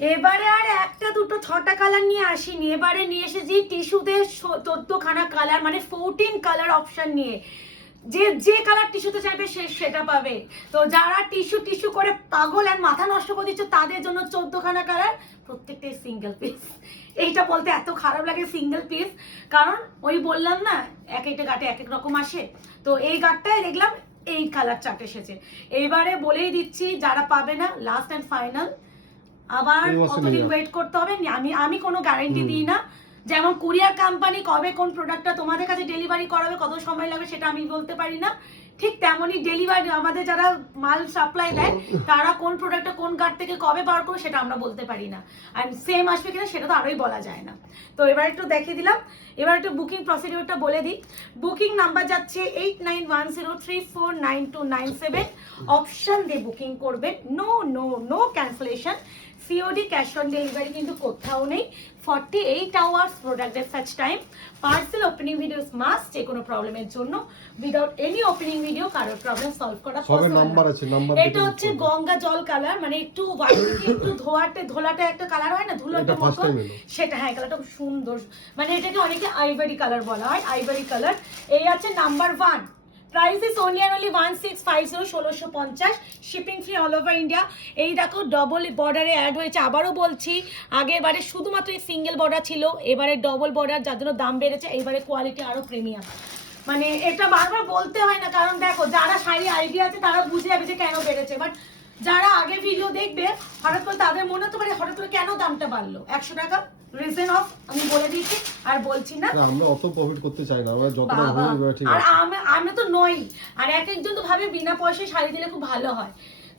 এবারে আর একটা দুটো 6টা কালার নিয়ে আসিনি, এবারে নিয়ে এসেছি টিস্যুতে 14খানা কালার, মানে 14 কালার অপশন নিয়ে। যে কালার টিস্যুতে চাইবে সেটা পাবে। তো যারা টিস্যু করে পাগল আর মাথা নষ্ট করে দিচ্ছে তাদের জন্য 14খানা কালার, প্রত্যেকটাই সিঙ্গেল পিস। এইটা বলতে এত খারাপ লাগে সিঙ্গেল পিস, কারণ ওই বললাম না এক একটা গাটে এক এক রকম আসে। তো এই গাটটায় দেখলাম এই কালার চার্ট এসেছে। এবারে বলেই দিচ্ছি যারা পাবে না, লাস্ট অ্যান্ড ফাইনাল, আবার কতদিন ওয়েট করতে হবে আমি কোনো গ্যারান্টি দিই না। যেমন কুরিয়ার কোম্পানি কবে কোন প্রোডাক্টটা তোমাদের কাছে ডেলিভারি করাবে, কত সময় লাগবে সেটা আমি বলতে পারি না। ঠিক তেমনই ডেলিভারি আমাদের যারা মাল সাপ্লাই দেয় তারা কোন প্রোডাক্টটা কোন গার্ড থেকে কবে বার করবে সেটা আমরা বলতে পারি না, আর সেম আসবে কিনা সেটা তো আরোই বলা যায় না। তো এবার একটু দেখিয়ে দিলাম। এবার একটু বুকিং প্রসিডিউরটা বলে দিই। বুকিং নাম্বার যাচ্ছে 8910349297। অপশন দিয়ে বুকিং করবেন, no cancellation. COD cash on delivery কিন্তু কোথাও নেই। 48 hours product dispatch time. Parcel opening videos must, যে কোনো প্রবলেমের জন্য। উইদাউট এনি ওপেনিং ভিডিও কারোর প্রবলেম সলভ করা পসিবল না। এটা হচ্ছে গঙ্গা জল কালার, মানে একটু একটু ধোলাটে একটা কালার হয় না, ধুলোটার মতো সেটা। হ্যাঁ, কালারটা খুব সুন্দর, মানে এটাকে অনেকে আইভরি কালার বলা হয়, আইভরি কালার। এই আছে number 1। Price is only 1650, 1650, shipping free all over India. এই দেখো ডবল বর্ডারে অ্যাড হয়েছে, আবারও বলছি আগের বারে শুধুমাত্র এই সিঙ্গেল বর্ডার ছিল, এবারে ডবল বর্ডার, যার জন্য দাম বেড়েছে। এইবারে কোয়ালিটি আরো প্রিমিয়াম, মানে এটা বারবার বলতে হয় না, কারণ দেখো যারা শাড়ি আইডিয়া আছে তারা বুঝে যাবে যে কেন বেড়েছে, বাট যারা আগে ভিডিও দেখবে হঠাৎ করে তাদের মনে হতে পারে হঠাৎ করে কেন দামটা বাড়লো 100 টাকা। রিজন অফ আমি বলে দিয়েছি আর বলছি না, আমরা অত প্রফিট করতে চাই না, আমরা যতটা হয় ঠিক আর আছে। আমরা তো নই, আর এক একজন তো ভাবে বিনা পয়সায় শাড়ি দিলে খুব ভালো হয়।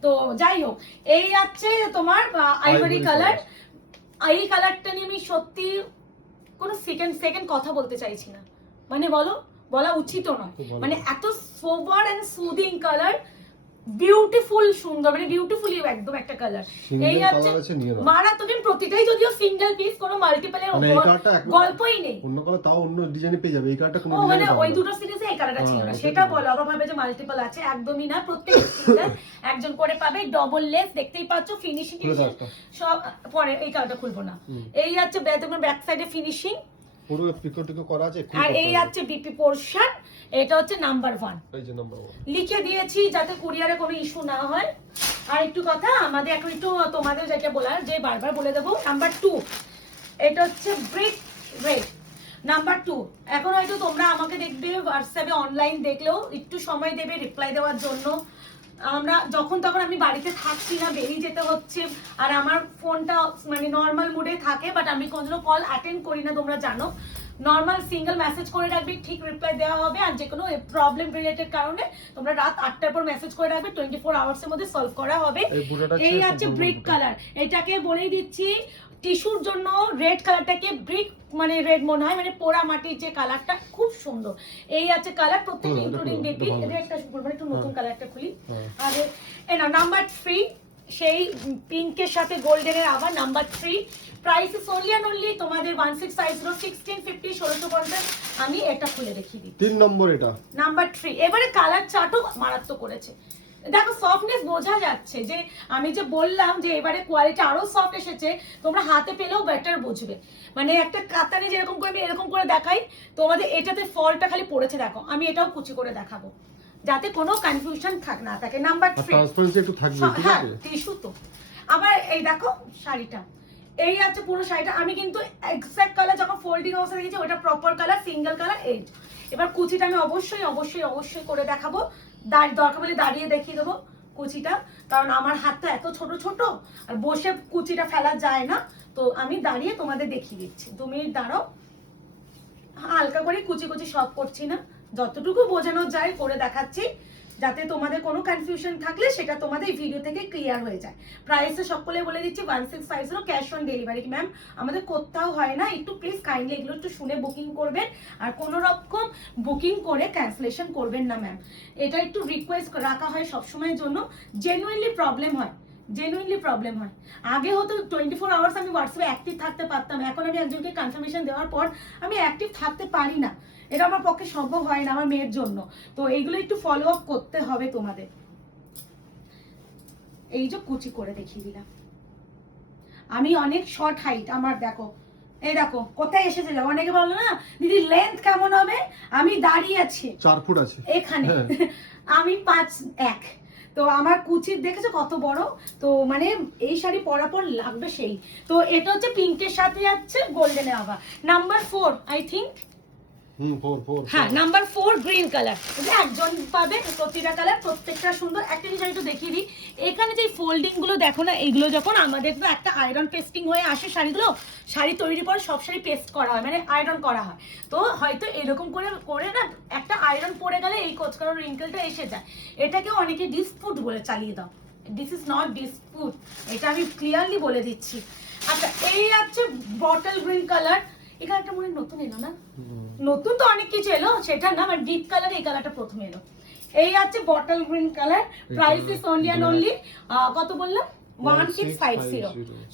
তো যাই হোক, এই আছে তোমার আইভরি কালার। এই কালারটা নিয়ে আমি সত্যি কোনো সেকেন্ড কথা বলতে চাইছি না, মানে বলা উচিত নয়, মানে এত সোবার এন্ড সুদিং কালার, বিউটিফুল, সুন্দর, মানে বিউটিফুলি একদম একটা কালার। এই আছে মারাত্মক, প্রতিটাই যদিও সিঙ্গেল পিস, কোনো মাল্টিপলের গল্পই নেই। অন্য কালার তাও অন্য ডিজাইনে পেয়ে যাবে, এই কালারটা কোনো ডিজাইনে মানে ওই দুটো সিরিজে এই কালারটা ছিল না, সেটা বলো। আবার ভাবে যে মাল্টিপল আছে, একদমই না, প্রত্যেক সিঙ্গেল একজন করে পাবে। ডবল লেস দেখতেই পাচ্ছ, ফিনিশিং সব। পরে এই কালারটা খুলবো না। এই আছে ব্যাক সাইডে ফিনিশিং পুরো পিকো করা আছে। আর এই আছে বিপি পোরশন। এটা হচ্ছে নাম্বার 1, এই যে নাম্বার 1 লিখে দিয়েছি যাতে কুরিয়ারে কোনো ইস্যু না হয়। আর একটু কথা আমাদের এখন একটু তোমাদের যেটা বলার, যে বারবার বলে দেবো, নাম্বার 2 এটা হচ্ছে ব্রিক রেড। নাম্বার 2, এখন হয়তো তোমরা আমাকে দেখবে হোয়াটসঅ্যাপে, অনলাইন দেখলেও একটু সময় দেবে রিপ্লাই দেওয়ার জন্য। আমরা যখন তখন আমি বাড়িতে থাকছি না, বেরিয়ে যেতে হচ্ছে, আর আমার ফোনটা মানে নর্মাল মোডে থাকে, বাট আমি কোনো কল অ্যাটেন্ড করি না, তোমরা জানো। নর্মাল সিঙ্গেল মেসেজ করে রাখবে, ঠিক রিপ্লাই দেওয়া হবে। আর যে কোনো প্রবলেম রিলেটেড কারণে তোমরা রাত 8টার পর মেসেজ করে রাখবে, 24 আওয়ার্সের মধ্যে সলভ করা হবে। এই আছে ব্রিক কালার, এটাকে বলেই দিচ্ছি টিস্যুর জন্য রেড কালারটাকে ব্রিক মানে রেড মনে হয়, মানে পোড়া মাটির যে কালারটা, খুব সুন্দর। এই আছে কালার প্রত্যেক ইনক্লুডিং বিপি। রেডটা মানে একটু নতুন কালারটা খুলি। আর এই না নাম্বার 3, সেই পিঙ্কের সাথে গোল্ডেনের আবার নাম্বার 3। প্রাইস ইজ only তোমাদের 1650, 1650, 1650। আমি এটা খুলে দেখিয়ে দিই 3 নম্বর, এটা নাম্বার 3। এবারে কালার চার্টও মারাত্মক করেছে, দেখো সফটনেস বোঝা যাচ্ছে। যে আমি যে বললাম যে এবারে কোয়ালিটি আরো সফট এসেছে, তোমরা হাতে পেলেও বেটার বুঝবে। মানে একটা কাতানে যেরকম করে আমি এরকম করে দেখাই তোমাদের, এটাতে ফলটা খালি পড়েছে দেখো, আমি এটাও কুচি করে দেখাবো যাতে কোনো কনফিউশন না থাকে। নাম্বার 3 ট্রান্সপারেন্সি একটু থাকবে, ঠিক আছে? টিস্যু তো। আবার এই দেখো শাড়িটা, এই আছে পুরো শাড়িটা। আমি কিন্তু এক্সাক্ট কালার যখন ফোল্ডিং অবস্থা দেখেছি ওটা প্রপার কালার, সিঙ্গেল কালার। এই এবার কুচিটা আমি অবশ্যই করে দেখাবো, দরকার বলে দাঁড়িয়ে দেখিয়ে দেবো কুচিটা, কারণ আমার হাতটা এত ছোট আর বসে কুচিটা ফেলা যায় না। তো আমি দাঁড়িয়ে তোমাদের দেখিয়ে দিচ্ছি, 2 মিনিট দাঁড়াও। হালকা করে কুচি সব করছি না, যতটুকু বোঝানো যায় করে দেখাচ্ছি, যাতে তোমাদের কোনো কনফিউশন থাকলে সেটা তোমাদের এই ভিডিও থেকে ক্লিয়ার হয়ে যায়। প্রাইসে সকলে বলে দিচ্ছি 1650, ক্যাশ অন ডেলিভারি। ম্যাম আমাদের কোথাও হয় না, একটু প্লিজ কাইন্ডলি এগুলো একটু শুনে বুকিং করবেন, আর কোনো রকম বুকিং করে ক্যান্সেলেশন করবেন না ম্যাম। এটা একটু রিকোয়েস্ট রাখা হয় সবসময়ের জন্য, জেনুইনলি প্রবলেম হয়। আগে হতো 24 আওয়ার্স আমি হোয়াটসঅ্যাপে অ্যাক্টিভ থাকতে পারতাম, এখন আমি একজনকে কনফার্মেশন দেওয়ার পর আমি অ্যাক্টিভ থাকতে পারি না, এটা আমার পক্ষে সম্ভব হয় না আমার মেয়ের জন্য। তো এইগুলো একটু ফলো আপ করতে হবে তোমাদের। এই যে কুচি করে দেখিয়ে দিলাম, আমি অনেক শর্ট হাইট, আমার দেখো এই দেখো কোথায় এসেছে যাও, অনেকে বলো না দিদি লেন্থ কেমন হবে, আমি দাঁড়িয়ে আছি 4 ফুট আছে এখানে, হ্যাঁ। আমি 5'1", তো আমার কুচির দেখেছো কত বড়, তো মানে এই শাড়ি পরার পর লাগবে সেই। তো এটা হচ্ছে পিঙ্কের সাথে যাচ্ছে গোল্ডেনে আবার। নাম্বার 4 আই থিঙ্ক, 4 হ্যাঁ নাম্বার 4 গ্রিন কালার, একজন পাবে প্রতিটা কালার, প্রত্যেকটা সুন্দর। একটা জিনিস আমি একটু দেখিয়ে দিই, এখানে যে ফোল্ডিং গুলো দেখো না, এইগুলো যখন আমাদের তো একটা আয়রন পেস্টিং হয়ে আসে শাড়িগুলো, শাড়ি তৈরির পর সব শাড়ি পেস্ট করা হয়, মানে আয়রন করা হয়, তো হয়তো এরকম করে করে না একটা আয়রন পড়ে গেলে এই কোচকানো রিঙ্কেলটা এসে যায়, এটাকে অনেকে ডিসপুট বলে চালিয়ে দাও, দিস ইজ নট ডিসপুট, এটা আমি ক্লিয়ারলি বলে দিচ্ছি। আচ্ছা এই আছে বটল গ্রিন কালার, এই কালারটা মনে হয় নতুন এলো না, নতুন তো অনেক কিছু এলো সেটা না, মানে ডিপ কালার এই কালারটা প্রথম এলো। এই আছে bottle green colour, price is only and only কত বললাম 1650।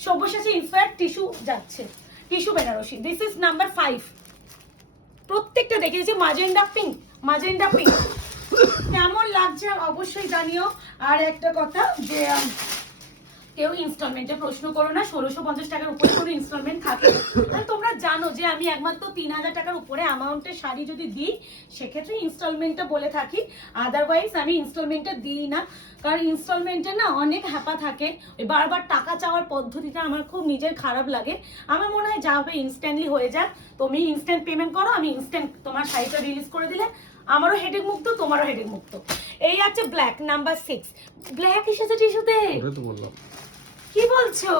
সব্যসাচী ইন্সপায়ার্ড টিস্যু যাচ্ছে, tissue Banarasi, this is number 5। প্রত্যেকটা দেখে দিচ্ছি মাজেন্ডা পিঙ্ক, মাজেন্ডা পিঙ্ক কেমন লাগছে অবশ্যই জানিও। আর একটা কথা যে কেউ ইনস্টলমেন্টে প্রশ্ন করো না, 1650 টাকার উপরে কোনো ইনস্টলমেন্ট থাকে, তোমরা জানো যে আমি একমাত্র 3000 টাকার উপরে অ্যামাউন্টের শাড়ি যদি দিই সেক্ষেত্রে ইনস্টলমেন্টটা বলে থাকি, আদারওয়াইজ আমি ইনস্টলমেন্টটা দিই না, কারণ ইনস্টলমেন্টে না অনেক হ্যাপা থাকে, ওই বারবার টাকা চাওয়ার পদ্ধতিটা আমার খুব নিজের খারাপ লাগে। আমার মনে হয় যা হবে ইনস্ট্যান্টলি হয়ে যাক, তুমি ইনস্ট্যান্ট পেমেন্ট করো, আমি ইনস্ট্যান্ট তোমার শাড়িটা রিলিজ করে দিলে আমারও হেডেক মুক্ত, তোমারও হেডেক মুক্ত। এই আছে ব্ল্যাক নাম্বার 6, ব্ল্যাক এসেছে টিস্যুতে, ওটাই তো বললাম। কি বলছো?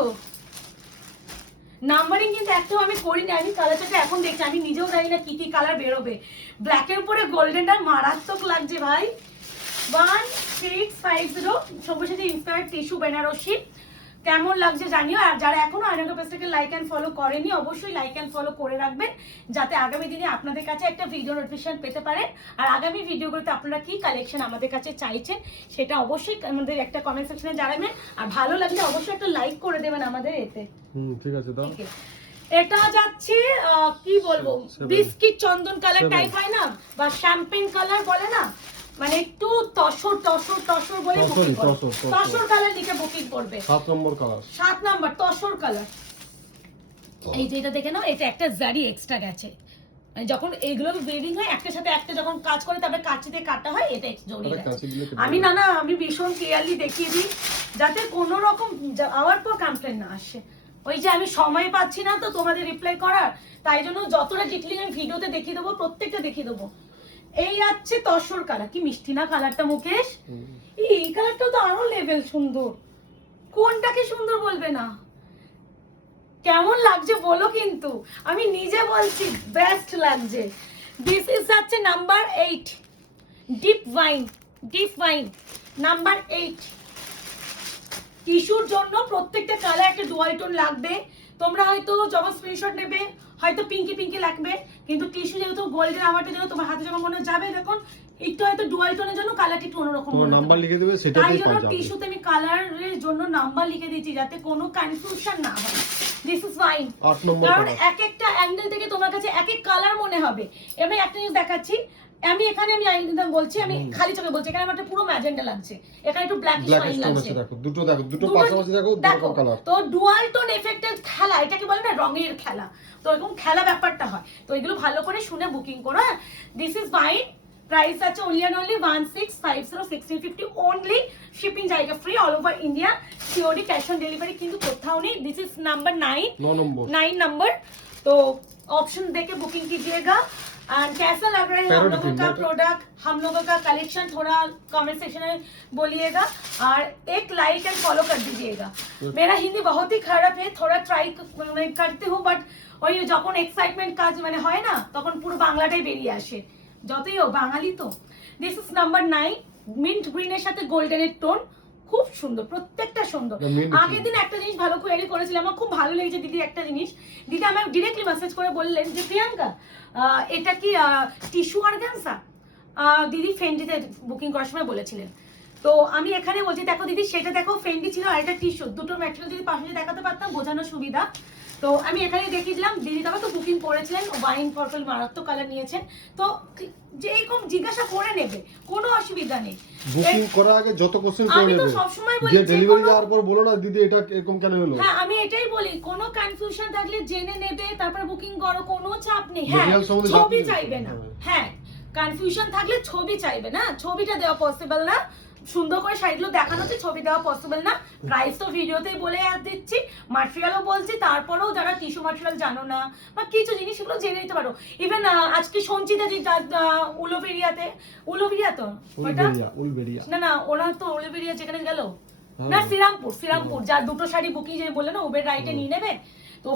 নাম্বারিং কিন্তু একটাও আমি করিনি, আমি কালারটাকে এখন দেখছি, আমি নিজেও জানি না কি কি কালার বেরোবে। ব্ল্যাকের উপরে গোল্ডেনটা মারাত্মক লাগছে ভাই। 1650 সব্যসাচী ইন্সপায়ার্ড টিস্যু বেনারসি, কেমন লাগছে জানিও। আর যারা এখনো আয়রন পেজটাকে লাইক এন্ড ফলো করেনি অবশ্যই লাইক এন্ড ফলো করে রাখবেন, যাতে আগামী দিনে আপনাদের কাছে একটা ভিডিও নোটিফিকেশন পেতে পারেন। আর আগামী ভিডিওগুলোতে আপনারা কি কালেকশন আমাদের কাছে চাইছেন সেটা অবশ্যই আমাদের একটা কমেন্ট সেকশনে জানাবেন। আর ভালো লাগলে অবশ্যই একটা লাইক করে দেবেন আমাদের এতে। ঠিক আছে দাও। এটা যাচ্ছে কি বলবো, বিস্কিট চন্দন কালার টাইপ হয় না, বা শ্যাম্পেন কালার বলে না, মানে একটু তসর তসর তসর বলে বুকিং করবে, তসর কালার লিখে বুকিং করবে। 7 নম্বর কালার, 7 নাম্বার তসর কালার। এই যে এটা দেখে নাও, এটা একটা জারি এক্সট্রা গেছে, মানে যখন এইগুলো বেরিং হয় একটার সাথে একটা যখন কাজ করে তারপরে কাঁচি দিয়ে কাটা হয়, এটা জড়িয়ে গেছে। আমি না আমি ভীষণ ক্লিয়ারলি দেখিয়ে দিই যাতে কোনো রকম আওয়ার পর কমপ্লেন না আসে। ওই যে আমি সময় পাচ্ছি না তো তোমাদের রিপ্লাই করার, তাই জন্য যতটা ডিটেইলিং আমি ভিডিওতে দেখিয়ে দেবো, প্রত্যেকটা দেখিয়ে দেবো। এই আছে তসর কালার, কি মিষ্টি না কালারটা মুকেশ, এই কালারটা তো আরো লেভেল সুন্দর, কোনটাকে সুন্দর বলবে না, কেমন লাগছে বলো, কিন্তু আমি নিজে বলছি বেস্ট লাগছে। দিস ইজ যাচ্ছে number 8 deep wine, deep wine number 8। টিস্যুর জন্য প্রত্যেকটা কালার একটা ডুয়াল টোন লাগবে, তোমরা হয়তো যখন স্ক্রিনশট নেবে হয়তো পিঙ্কি পিঙ্কি লাগবে, কিন্তু টিস্যু যেহেতু গোল্ডেন আমারটা যেন তোমার হাতে যখন মনে যাবে দেখুন একটু হয়তো ডুয়াল টোনের জন্য কালারটি একটু অন্যরকম তোমার নাম্বার লিখে দেবে, সেটাতেই তাই পাওয়া জন্য যাবে। টিস্যুতে আমি কালারের জন্য নাম্বার লিখে দিয়েছি যাতে কোনো কনফিউশন না হয়। দিস ইজ ফাইন, 8 নম্বর কারণ কালার। এক একটা অ্যাঙ্গেল থেকে তোমার কাছে এক এক কালার মনে হবে। আমি একটা জিনিস দেখাচ্ছি, আমি এখানে আমি একদম বলছি, আমি খালি চোখে বলছি, এখানে আমার একটা পুরো ম্যাজেন্টা লাগছে, এখানে একটু ব্ল্যাকিশ ওয়াইন লাগছে, দেখো দুটো পাশাপাশি দেখো, দুটো কালার। তো ডুয়াল টোন এফেক্টের খেলা, এটাকে বলে না রঙের খেলা, তো এরকম খেলা ব্যাপারটা হয়, তো এগুলো ভালো করে শুনে বুকিং করো। দিস ইজ ফাইন, প্রাইস আছে only and only 1650, 1650 only, shipping জায়গা free all over India, COD cash on delivery কিন্তু কোথাও নেই। दिस इज नंबर 9 नंबर, तो ऑप्शन देके बुकिंग कीजिएगा। एंड कैसा लग रहा है हम लोगों का प्रोडक्ट, हम लोगों का कलेक्शन, थोड़ा कमेंट सेक्शन में बोलिएगा और एक लाइक एंड फॉलो कर दीजिएगा। मेरा हिंदी बहुत ही खराब है, थोड़ा ट्राई करती हूँ, बट ওই যখন এক্সাইটমেন্ট কাজ মানে হয় না তখন পুরো বাংলাটাই বেরিয়ে আসে, যতই হোক বাঙালি তো। দিস ইজ নাম্বার 9 মিন্ট গ্রিনের সাথে গোল্ডেনের টোন, খুব সুন্দর, প্রত্যেকটা সুন্দর। আগের দিন একটা জিনিস ভালো কোয়েরি করেছিলাম, আমার খুব ভালো লেগেছে দিদি, একটা জিনিস দিদি আমাকে ডিরেক্টলি মেসেজ করে বললেন যে প্রিয়াঙ্কা এটা কি টিস্যু অর্গানজা, দিদি ফেন্ডিতে বুকিং করার সময় বলেছিলেন, তো আমি এখানে বলছি দেখো দিদি সেটা দেখো ফেন্ডি ছিল আর এটা টিস্যু, দুটো ম্যাটেরিয়াল যদি পাশে দেখাতে পারতাম বোঝানোর সুবিধা। তো আমি এখানে দেখিয়ে দিলাম, দিদি দাদা তো বুকিং করেছিলেন, ওয়াইন পার্পল মারাত্মক কালার নিয়েছেন, তো যেরকম জিজ্ঞাসা করে নেবে, কোনো অসুবিধা নেই। বুকিং করার আগে যত কোশ্চেন করে আমি তো নেবে, সবসময় বলি যে ডেলিভারি যাওয়ার পর বলো না দিদি এটা এরকম কেন হলো। হ্যাঁ আমি এটাই বলি, কোনো কনফিউশন থাকলে জেনে নেবে, তারপর বুকিং করো, কোনো চাপ নেই। হ্যাঁ Material সম্বন্ধে ছবি জানতে চাইবে না, হবে। হ্যাঁ কনফিউশন থাকলে ছবি চাইবে না, ছবিটা দেওয়া পসিবল না, সুন্দর করে শাড়িগুলো দেখানোতে ছবি দেওয়া পসিবল না। প্রাইস তো ভিডিওতেই বলে আর দিচ্ছি, মাটেরিয়ালও বলছি, তারপরেও যারা টিস্যু মাটেরিয়াল জানো না বা কিছু জিনিস সেগুলো জেনে নিতে পারো। ইভেন আজকে সঞ্চিতা জি উলোবেরিয়াতে, উলোবেরিয়া তো ওটা উলবেরিয়া না না, ওরা তো উলোবেরিয়া যেখানে গেল না, শ্রীরামপুর যার দুটো শাড়ি বুকিং যে বললে না উবের রাইটে নিয়ে নেবে, তো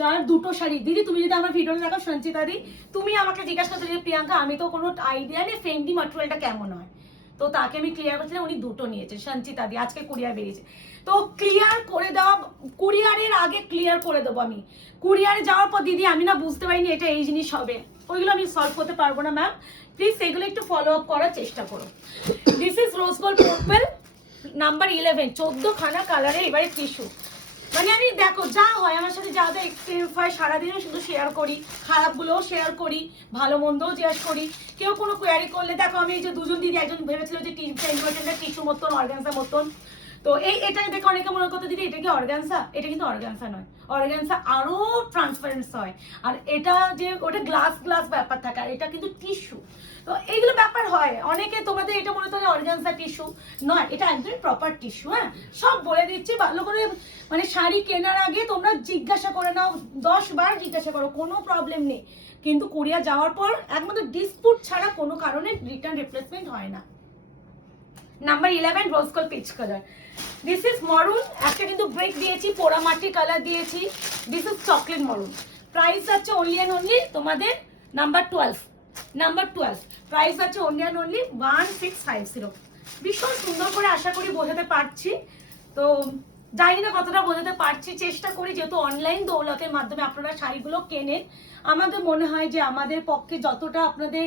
যার দুটো শাড়ি, দিদি তুমি যদি আমার ভিডিও দেখো সঞ্চিতা দি, তুমি আমাকে জিজ্ঞাসা করছো যে প্রিয়াঙ্কা আমি তো কোনো আইডিয়া নেই ফেন্ডি ম্যাটেরিয়ালটা কেমন হয়, তো তাকে আমি ক্লিয়ার করছিলাম, উনি দুটো নিয়েছে সঞ্চিতা দি, আজকে কুরিয়ার বেরিয়েছে, তো ক্লিয়ার করে দেওয়া, কুরিয়ারের আগে ক্লিয়ার করে দেবো আমি। কুরিয়ারে যাওয়ার পর দিদি আমি না বুঝতে পারিনি এটা এই জিনিস হবে, ওইগুলো আমি সলভ করতে পারবো না ম্যাম, প্লিজ সেগুলো একটু ফলো আপ করার চেষ্টা করো। This is rose gold purple number 11, 14 খানা কালারে এবারে টিস্যু। মানে আমি দেখো যা হয় আমার সাথে যা যা এক্সপিরিয়েন্স হয় সারাদিনও শুধু শেয়ার করি, খারাপগুলোও শেয়ার করি, ভালো মন্দও জিজ্ঞাসা করি, কেউ কোনো কোয়ারি করলে দেখো আমি এই যে দুজন দিদি, একজন ভেবেছিল যে টিস্যু মতন অর্গানজা মতন, তো এটা দেখে অনেকে মনে করতো দিদি এটা কি অর্গানজা, এটা কিন্তু অর্গানজা নয়, অর্গানজা আরো ট্রান্সপারেন্স হয়, আর এটা যে ওটা গ্লাস ব্যাপার থাকে, আর এটা কিন্তু টিস্যু, তো এইগুলো ব্যাপার হয়। অনেকে তোমাদের এটা মনে হয় অর্গানজা টিস্যু নয়, এটা একদমই প্রপার টিস্যু। হ্যাঁ সব বলে দিচ্ছি, ভালো করে মানে শাড়ি কেনার আগে তোমরা জিজ্ঞাসা করে নাও, 10 বার জিজ্ঞাসা করো, কোনো প্রবলেম নেই, কিন্তু কুরিয়ার যাওয়ার পর একমাত্র ডিসপুট ছাড়া কোনো কারণে রিটার্ন রিপ্লেসমেন্ট হয় না। Number 11 rose gold peach colour, this is maroon, একটা কিন্তু ব্রেক দিয়েছি, পোড়া মাটি কালার দিয়েছি, this is chocolate maroon, price আছে অনলি অ্যান্ড অনলি তোমাদের নাম্বার 12, প্রাইস আছে অনলি অ্যান্ড অনলি 1650। ভীষণ সুন্দর করে আশা করি বোঝাতে পারছি, তো জানি না কতটা বোঝাতে পারছি, চেষ্টা করি, যেহেতু অনলাইন দৌলতের মাধ্যমে আপনারা শাড়িগুলো কেনেন, আমাদের মনে হয় যে আমাদের পক্ষে যতটা আপনাদের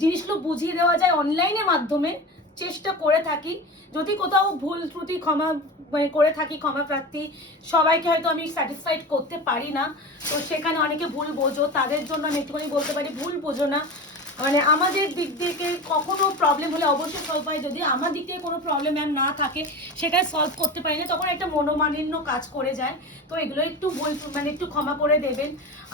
জিনিসগুলো বুঝিয়ে দেওয়া যায় অনলাইনের মাধ্যমে চেষ্টা করে থাকি, যদি কোথাও ভুল ত্রুটি ক্ষমা করে থাকি ক্ষমা প্রার্থী, সবাইকে হয়তো আমি স্যাটিসফাইড করতে পারি না, তো সেখানে অনেকে ভুল বোঝো, তাদের জন্য আমি একটুখানি বলতে পারি ভুল বোঝো না, মানে আমাদের দিক থেকে কখনো প্রবলেম হলে অবশ্যই সলভ হয়, যদি আমার দিক থেকে কোনো প্রবলেম ম্যাম না থাকে সেটা সলভ করতে পারি না, তখন একটা মনোমালিন্য কাজ করে যায়, তো এগুলো একটু মানে একটু ক্ষমা করে দেবেন,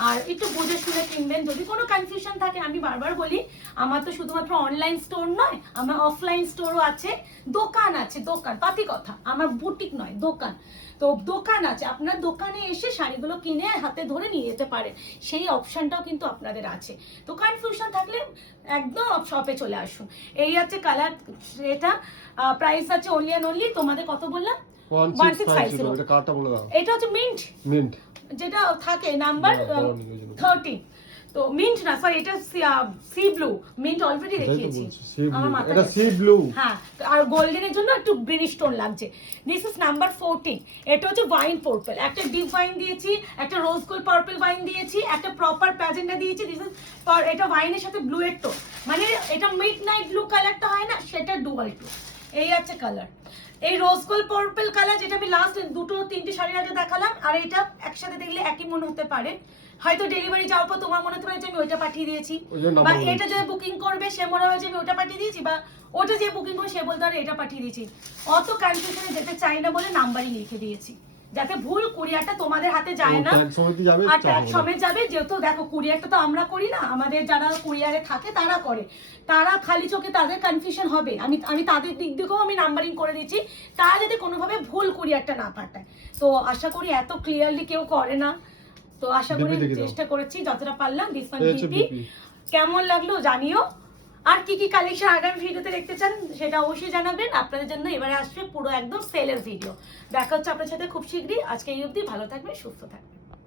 আর একটু বুঝে শুনে কিনবেন। যদি কোনো কনফিউশন থাকে আমি বারবার বলি, আমার তো শুধুমাত্র অনলাইন স্টোর নয়, আমার অফলাইন স্টোরও আছে, দোকান আছে, দোকান পাতি কথা, আমার বুটিক নয় দোকান, তো দোকান আছে, আপনার দোকানে এসে শাড়িগুলো কিনে হাতে ধরে নিয়ে যেতে পারে, সেই অপশনটাও কিন্তু আপনাদের আছে, তো কনফিউশন থাকলে একদম শপে চলে আসুন। এই আছে কালার, এটা প্রাইস আছে অনলি অ্যান্ড অনলি তোমাদের কত বললাম 1650, এটা কার্ডটা বলে দাও, এটা হচ্ছে মিন্ট যেটা থাকে নাম্বার 13, তো মিন্ট না সরি, এটা সি ব্লু, মিন্ট অলরেডি দেখিয়েছি, আমার মাথায় এটা সি ব্লু, হ্যাঁ, আর গোল্ডেনের জন্য একটু গ্রিন স্টোন লাগছে। দিস ইজ নাম্বার 14, এটা হচ্ছে ওয়াইন পার্পল, একটা ডিপ ওয়াইন দিয়েছি, একটা রোজ গোল্ড পার্পল ওয়াইন দিয়েছি, একটা প্রপার প্যাজেন্টা দিয়েছি, দিস ইজ এটা ওয়াইনের সাথে ব্লু এর টোন, মানে এটা মিড নাইট ব্লু কালারটা হয় না, সেটা ডুয়াল টোন, এই আছে কালার। এই রোজ গোল্ড পার্পল কালার যেটা আমি লাস্ট 2-3টে শাড়ির আগে দেখালাম, আর এটা একসাথে দেখলে একই মনে হতে পারে, হয়তো ডেলিভারি যাওয়ার পর তোমার মনে হতে পারে যে আমি ওইটা পাঠিয়ে দিয়েছি, বা এটা যে বুকিং করবে সে মনে হয় যে আমি ওটা পাঠিয়ে দিয়েছি, বা ওটা যে বুকিং করবে সে বলতে পারে এটা পাঠিয়ে দিয়েছি, অত কনফিউশনে যেতে চাই না বলে নাম্বারই লিখে দিয়েছি, যাতে ভুল কুরিয়ারটা তোমাদের হাতে যায় না, আর ট্যাগ সমেত যাবে, যেহেতু দেখো কুরিয়ারটা তো আমরা করি না, আমাদের যারা কুরিয়ারে থাকে তারা করে, তারা খালি চোখে তাদের কনফিউশন হবে, আমি তাদের দিক দিকেও আমি নাম্বারিং করে দিচ্ছি, তারা যদি কোনোভাবে ভুল কুরিয়ারটা না পাঠায়, তো আশা করি এত ক্লিয়ারলি কেউ করে না, তো আশা করি চেষ্টা করেছি যতটা পারলাম। দিস ওয়ান বিপি কেমন লাগলো জানিও, আর কি কি কালেকশন আগামী ভিডিওতে দেখতে চান সেটা অবশ্যই জানাবেন, আপনাদের জন্য এবারে আসবে পুরো একদম সেলের ভিডিও, দেখা হচ্ছে আপনার সাথে খুব শীঘ্রই, আজকে এই অবধি, ভালো থাকবেন সুস্থ থাকবেন।